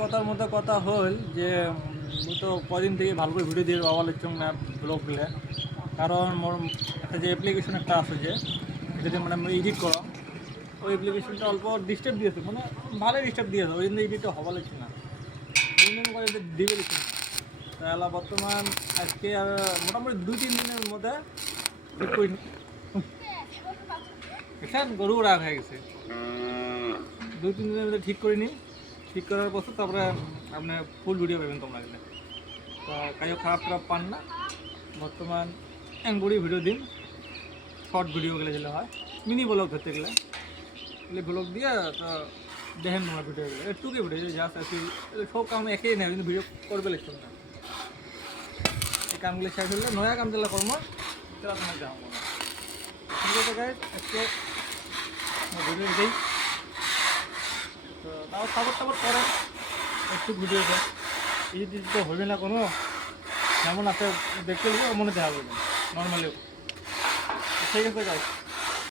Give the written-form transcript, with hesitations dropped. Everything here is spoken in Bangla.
কথার মধ্যে কথা হল যে তো কদিন থেকে ভালো করে ভিডিও দিয়ে বাবা লিখছ না ব্লগগুলো, কারণ মোর একটা যে অ্যাপ্লিকেশন একটা আছে যে যদি মানে এডিট করা, ওই অ্যাপ্লিকেশনটা অল্প ডিস্টার্ব দিয়েছে, মানে ভালোই ডিস্টার্ব দিয়েছে, ওই জন্য এডিটটা হওয়া লাগছে না, ওই জন্য করে দিবে লিখছে না। তাহলে বর্তমান আজকে আর মোটামুটি 2-3 দিনের মধ্যে ঠিক করি এখান গরু রাগ হয়ে গেছে, 2-3 দিনের মধ্যে ঠিক করে নিই। ঠিক করার পর তারপরে আপনার ফুল ভিডিও পাবেন তোমরা গেলে, তো কাজও খারাপ খারাপ পান না। বর্তমান এঙ্গুড়ি ভিডিও দিন, শর্ট ভিডিও গেলে যেগুলো হয়, মিনি ব্লগ ধরতে গেলে ব্লগ দিয়ে তো দেখেন তোমরা ভিডিও গেলে একটুকে ভিডিও জাস্ট আর কি, সব কাম একই নেই কিন্তু ভিডিও করবে লিখতে না। এই কামগুলো শেষ হলে নয়া কাম যেগুলো কর্ম সেটা তোমার যাওয়া মনে ঠিক আছে গাইজ, আজকে ভিডিও এটাই। তো তাও সাপোর্ট টাপোর্ট করেন একটু ভিডিওতে, এই যদি তো হবে না কোনো যেমন আছে দেখতে মনে দেওয়া হবে নর্মালিও। ঠিক আছে গাইজ।